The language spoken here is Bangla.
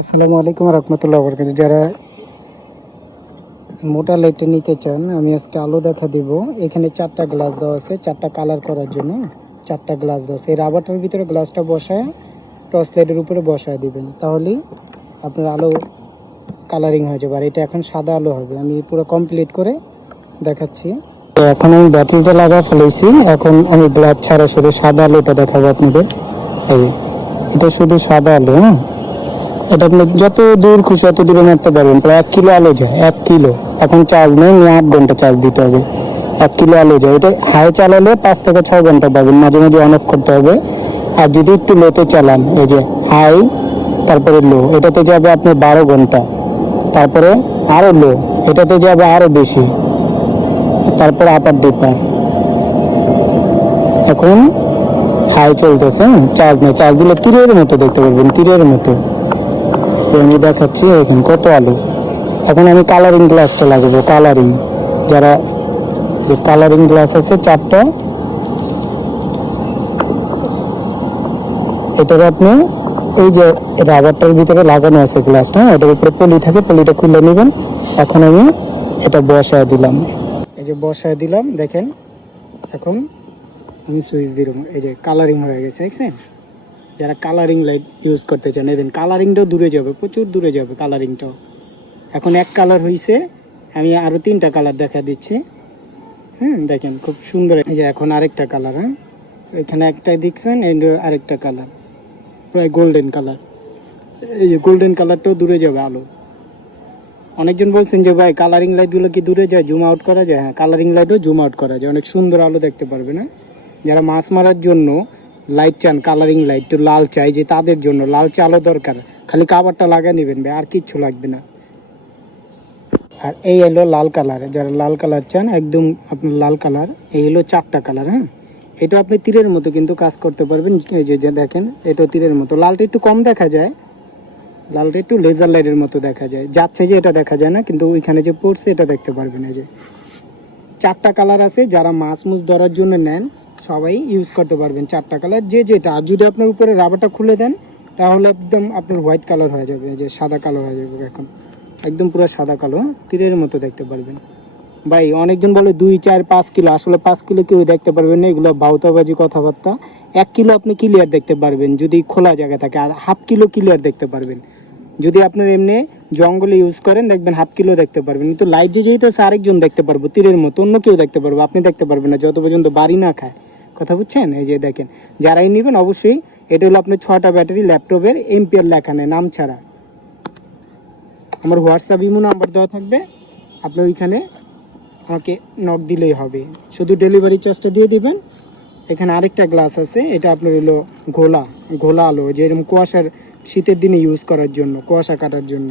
আসসালামু আলাইকুম রহমতুল্লাহ বরকাত। যারা মোটা লাইটটা নিতে চান, আমি আজকে আলো দেখা দিব। এখানে 4টা গ্লাস দেওয়া আছে, 4টা কালার করার জন্য 4টা গ্লাস দেওয়া আছে। এই রাবারটার ভিতরে গ্লাসটা বসায় টর্চ লাইটের উপরে বসায় দিবেন, তাহলেই আপনার আলো কালারিং হয়ে যাবে। আর এটা এখন সাদা আলো হবে। আমি পুরো কমপ্লিট করে দেখাচ্ছি। তো এখন আমি ব্যাটারিটা লাগা ফেলেছি, এখন আমি গ্লাস ছাড়া শুধু সাদা আলোটা দেখাবো আপনাদের। এই এটা শুধু সাদা আলো। এটা আপনি যত দূর খুশি অত দূরে মারতে পারবেন। প্রায় 1 কিলো আলো যায়, 1 কিলো। এখন চার্জ নেই, 8 ঘন্টা চার্জ দিতে হবে। 1 কিলো আলো যায়। এটা হাই চালালে 5 থেকে 6 ঘন্টা পাবেন, মাঝে মাঝে অন অফ করতে হবে। আর যদি একটু লোতে চালান, এই যে হাই তারপরে লো, এটাতে যাবে আপনি 12 ঘন্টা। তারপরে আরো লো, এটাতে যাবে আরো বেশি। তারপরে আপার ডিপার। এখন হাই চলতেছে, চার্জ নেই। চার্জ দিলে তীরের মতো দেখতে পারবেন, তীরের মতো। আমি দেখাচ্ছি এখন কত আলো। এখন আমি কালারিং গ্লাসটা লাগাবো। কালারিং, যারা যে কালারিং গ্লাস আছে 4টা, এটার আপনি এই যে রাবারটার ভিতরে লাগানো আছে গ্লাসটা, এটার উপরে পলি থাকে, পলিটা খুলে নেবেন। এখন আমি এটা বসায় দিলাম, এই যে বসায় দিলাম। দেখেন এখন আমি সুইচ দিলাম, এই যে কালারিং হয়ে গেছে, দেখছেন? যারা কালারিং লাইট ইউজ করতে চান, এই কালারিংটাও দূরে যাবে, প্রচুর দূরে যাবে কালারিংটাও। এখন এক কালার হয়েছে, আমি আরো 3টা কালার দেখা দিচ্ছি। দেখেন খুব সুন্দর। এই যে এখন আরেকটা কালার। এখানে একটা দেখছেন, আরেকটা কালার প্রায় গোল্ডেন কালার। এই যে গোল্ডেন কালারটাও দূরে যাবে আলো। অনেকজন বলছেন যে ভাই কালারিং লাইটগুলো কি দূরে যায়, জুম আউট করা যায়? হ্যাঁ, কালারিং লাইটও জুম আউট করা যায়, অনেক সুন্দর আলো দেখতে পারবে না। যারা মাছ মারার জন্য লাইট চান, কালারিং লাইট একটু লাল চাই, যে তাদের জন্য লালচে আলো দরকার, খালি কাভারটা লাগিয়ে নেবেন ভাই, আর কিচ্ছু লাগবে না। আর এই হলো লাল কালার, যারা লাল কালার চান একদম আপনার লাল কালার। এই হলো 4টা কালার। এটা আপনি তীরের মতো কিন্তু কাজ করতে পারবেন। এই যে দেখেন, এটা তীরের মতো। লালটা একটু কম দেখা যায়, লালটা একটু লেজার লাইটের মতো দেখা যায়, যাচ্ছে যে এটা দেখা যায় না, কিন্তু ওইখানে যে পড়ছে এটা দেখতে পারবেন। এই যে 4টা কালার আছে, যারা মাছ মুছ ধরার জন্য নেন সবাই ইউজ করতে পারবেন 4টা কালার, যে যেটা। আর যদি আপনার উপরে রাবারটা খুলে দেন, তাহলে একদম আপনার হোয়াইট কালার হয়ে যাবে, এই যে সাদা কালো হয়ে যাবে। এখন একদম পুরো সাদা কালো, তীরের মতো দেখতে পারবেন। ভাই অনেকজন বলে 2, 4, 5 কিলো, আসলে 5 কিলো কেউ দেখতে পারবেন না, এগুলো ভাউতাবাজি কথাবার্তা। 1 কিলো আপনি ক্লিয়ার দেখতে পারবেন যদি খোলা জায়গা থাকে, আর হাফ কিলো ক্লিয়ার দেখতে পারবেন যদি আপনার এমনি জঙ্গলে ইউজ করেন, দেখবেন হাফ কিলো দেখতে পারবেন। কিন্তু লাইট যে যেতেছে আরেকজন দেখতে পারবো তীরের মতো, অন্য কেউ দেখতে পারবো, আপনি দেখতে পারবেন না যত পর্যন্ত বাড়ি না খায়। কথা বুঝছেন? এই যে দেখেন, যারাই নেবেন অবশ্যই, এটা হলো আপনার 6টা ব্যাটারি, ল্যাপটপের এম্পিয়ার লেখা নেই, নাম ছাড়া। আমার হোয়াটসঅ্যাপ ইমো নাম্বার দেওয়া থাকবে, আপনি ওইখানে আমাকে নক দিলেই হবে, শুধু ডেলিভারি চার্জটা দিয়ে দিবেন। এখানে আরেকটা গ্লাস আছে, এটা আপনার হলো ঘোলা ঘোলা আলো, যে এরকম কুয়াশার শীতের দিনে ইউজ করার জন্য, কুয়াশা কাটার জন্য।